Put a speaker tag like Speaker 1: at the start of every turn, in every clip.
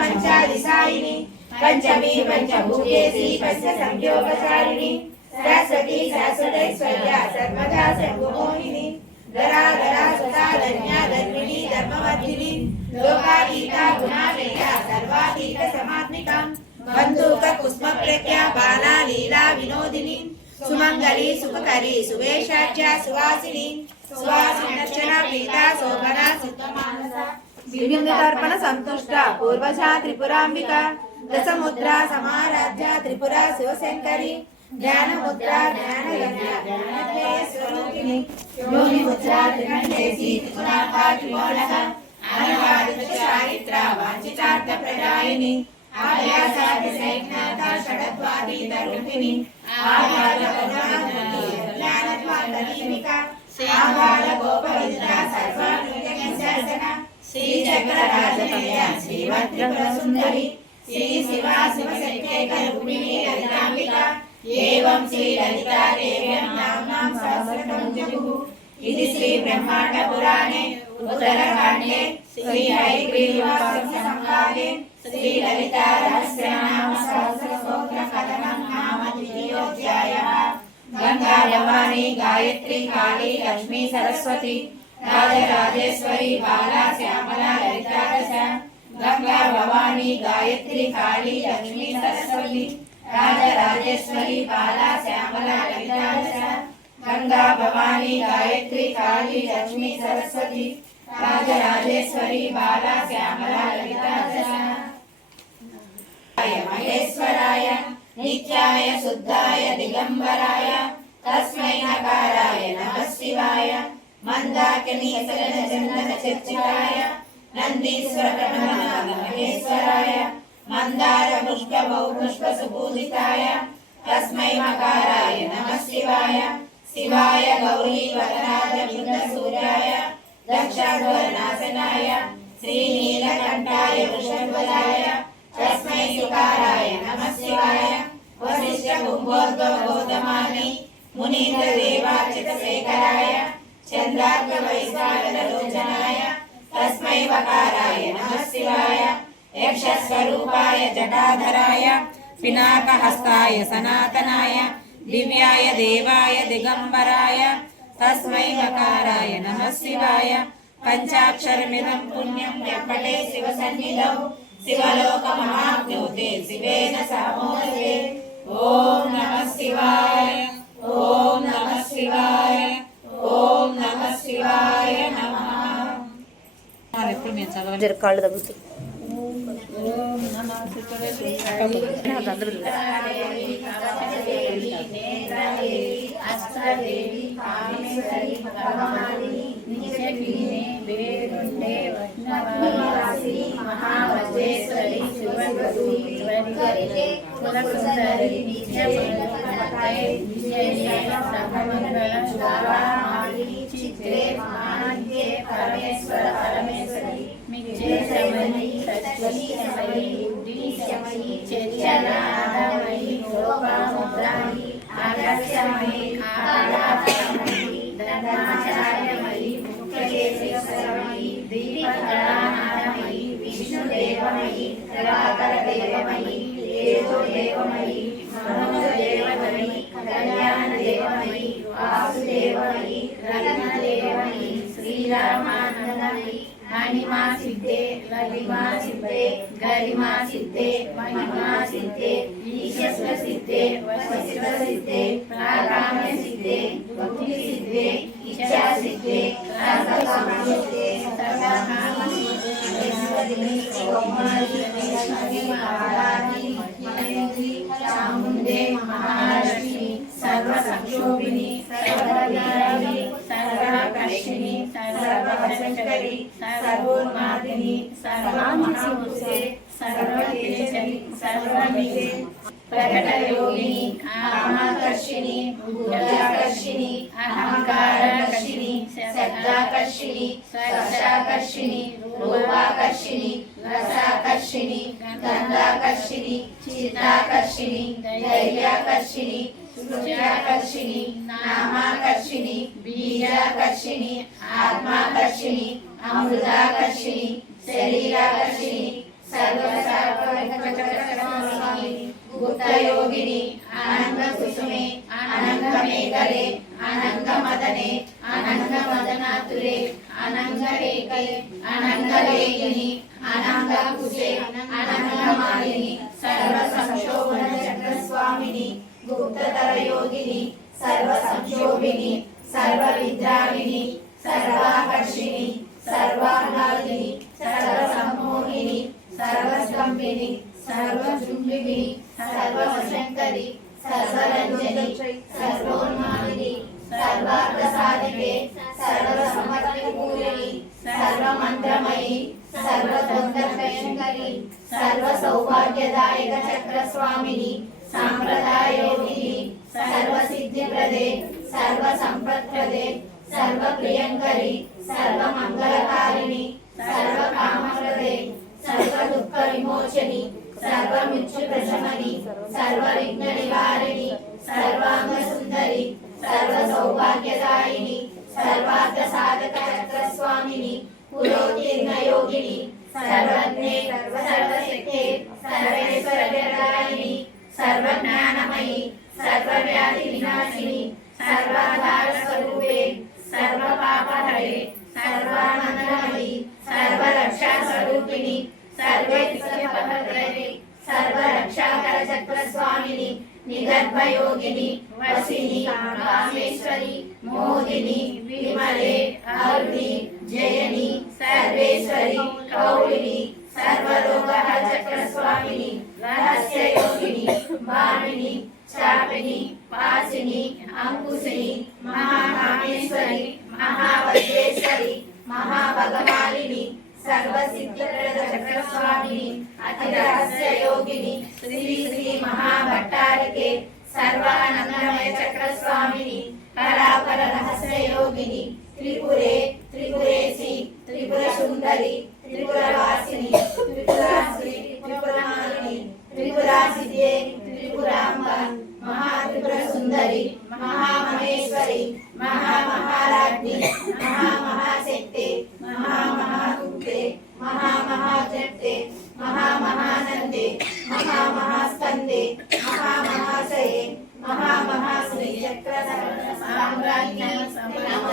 Speaker 1: मंचादिशायिनि पञ्चमी पञ्चभूतेषि पञ्च सरस्वती सरस्वतैश्वर्या धरा धरा सुधा धन्या धन्विणी धर्मवर्धिनि, लोकातीता गुणालया सर्वातीत समात्मिकां बन्धुक कुस्मप्रज्ञा बाला लीला विनोदिनी सुमङ्गली सुखकरी सुवेशाच्या सुवासिनी, सुवासिनर्चना प्रीता शोभना सुखमानसा సిద్ధమానస సంతుష్ట పూర్వజా త్రిపురాంబిక దశముద్ర సమారాధ్య త్రిపుర శివశంకరి జ్ఞాన ముద్ర జ్ఞాన జ్ఞానద్వయ స్వరూపిణి యోని ముద్ర త్రికంఠేసి త్రిపురాపాటిమోలక అనవాదిత చారిత్ర వాంఛితార్థ ప్రదాయిని ఆయాసాది సైజ్ఞాత షడద్వాదీత రూపిణి ఆహార జ్ఞానద్వాదీమిక ఆహార గోపవిద్ర సర్వానుజన శాసన శ్రీ చక్రరాజనేయ శ్రీమద్రిపుర సుందరి శ్రీ శివ శివశక్తేక రూపిణి లలితాంబిక ఏవం శ్రీ లలితా దేవ్యం నామ్నాం సహస్రకం ఇది శ్రీ బ్రహ్మాండ పురాణే ఉత్తరకాండే శ్రీ హయగ్రీవ శ్రీ లలితా రహస్యనామ సహస్ర స్తోత్ర కథనం నామ ద్వితీయోధ్యాయ. గంగా భవాని గాయత్రి కాళీ లక్ష్మీ సరస్వతి రాజరాజేశ్వరి బాలా శ్యామల లలితా దశ గంగా భవాని గాయత్రి కాళీ లక్ష్మీ సరస్వతి రాజరాజేశ్వరి బాలా శ్యామల లలితా దశ గంగా భవాని గాయత్రి కాళీ లక్ష్మీ సరస్వతి రాజరాజేశ్వరి బాలా శ్యామల లలితా దశ మహేశ్వరాయ నిత్యాయ శుద్ధాయ దిగంబరాయ తస్మై నకారాయ నమ శివాయ మందాకిని సరణ చందన చర్చికాయ నందీశ్వర ప్రణమాన మహేశ్వరాయ మందార పుష్ప బహుపుష్ప సుపూజితాయ తస్మై మకారాయ నమ శివాయ శివాయ గౌరీ వరరాజ బృంద సూర్యాయ దక్షాధ్వరనాశనాయ శ్రీనీలకంఠాయ వృషధ్వరాయ తస్మై సుకారాయ నమ శివాయ వశిష్ఠ కుంభోద్భవ గౌతమాని మునీంద్ర దేవాచిత శేఖరాయ చంద్రార్క వైశాల లోచనాయ తస్మై వకారాయ నమ శివాయ యక్ష స్వరూపాయ జటాధరాయ పినాకహస్తాయ సనాతనాయ దివ్యాయ దేవాయ దిగంబరాయ తస్మై వకారాయ నమ శివాయ పంచాక్షరమిదం పుణ్యం ఎప్పటే శివ సన్నిధౌ శివలోక మహాజ్ఞోతే శివేన సమోదే ఓం నమ శివాయ నమః
Speaker 2: ఎప్పుడు మేము చదవాలి
Speaker 3: జర కాళ్ళు తగ్గుతాయి
Speaker 4: పరమేశ్వర పరమేశ్వరి విజయమయి సరస్వతీమయి బుద్ధిశమయి महिमा सिद्धे महिमा सिद्धे ईश्वर सिद्धे वशिष्ठ सिद्धे प्राकाम्य सिद्धे भक्ति सिद्धे इच्छा सिद्धे राजकाम सिद्धे सर्वकाम सिद्धे ईश्वरी कौमारी वैष्णवी महारानी महेंद्री चामुंडे महालक्ष्मी सर्वसक्षोभिनी सर्वविहारिणी सर्वकर्षिणी सर्वभक्षकरी सर्वोन्मादिनी, सर्वमहाभूते ప్రకటయోగిని సర్వమిదే ప్రకట యోగిని శబ్దాకర్షిణి స్పర్శాకర్షిణి రూపాకర్షిణి రసాకర్షిణి గంధాకర్షిణి చిత్తాకర్షిణి ధైర్యాకర్షిణి సృష్ట్యాకర్షిణి నామాకర్షిణి బీజాకర్షిణి ఆత్మాకర్షిణి అమృతాకర్షిణి శరీరాకర్షిణి
Speaker 1: గుప్తయోగిని అనంత కుసుమే అనంత మేఘలే అనంత మదనే అనంత మదనాతులే అనంత రేఖలే అనంత రేఖిని అనంత కుశే అనంత మాలిని సర్వ సంశోభన చక్రస్వామిని గుప్తతర యోగిని సర్వ సాంప్రదాయక చక్ర స్వామిని సాంప్రదాయోగిని సర్వ సిద్ధి ప్రదే సర్వ సంపత్ ప్రదే సర్వ ప్రియంకరి సర్వ మంగళకారిణి సర్వ కామ ప్రదే సర్వ దుఃఖ విమోచని సర్వ మృత్యు ప్రశమని సర్వ విఘ్న నివారిణి సర్వాంగ సుందరి సర్వ సౌభాగ్యదాయిని సర్వార్థ సాధక చక్ర స్వామిని పురోకీర్ణ యోగిని సర్వజ్ఞే సర్వశక్తే సర్వేశ్వరదాయిని సర్వజ్ఞానమయి సర్వవ్యాధి వినాశిని సర్వ యోగిని శ్రీ శ్రీ మహాభట్టారికే సర్వానందమయ చక్రస్వామిని పరాపర రహస్య యోగిని త్రిపురే త్రిపురేసి త్రిపుర సుందరి త్రిపురవాసిని త్రిపురాశ్రీ త్రిపురమాలిని త్రిపురాసి దేవి త్రిపురాంబ మహాత్రిపుర సుందరి మహామహేశ్వరి మహామహారాజ్ని మహామహాశక్తి Thank you.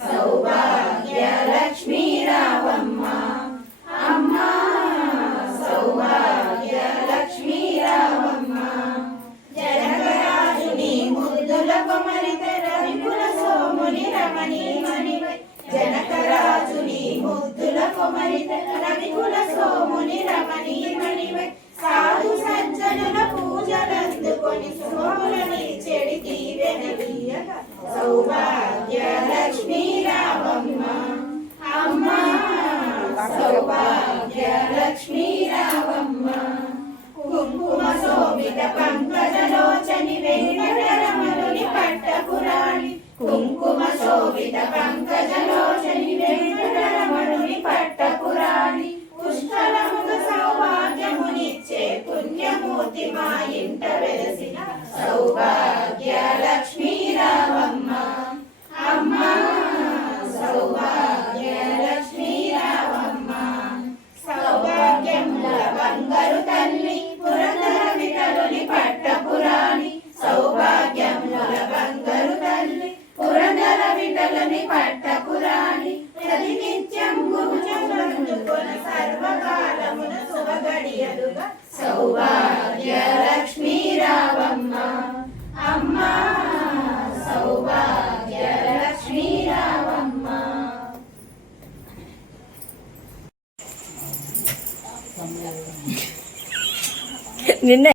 Speaker 1: ಸೌಭಾಗ್ಯ శుభగడియలుగా సౌభాగ్య లక్ష్మీ రావమ్మ అమ్మా సౌభాగ్య లక్ష్మీ రావమ్మ
Speaker 2: నిన్న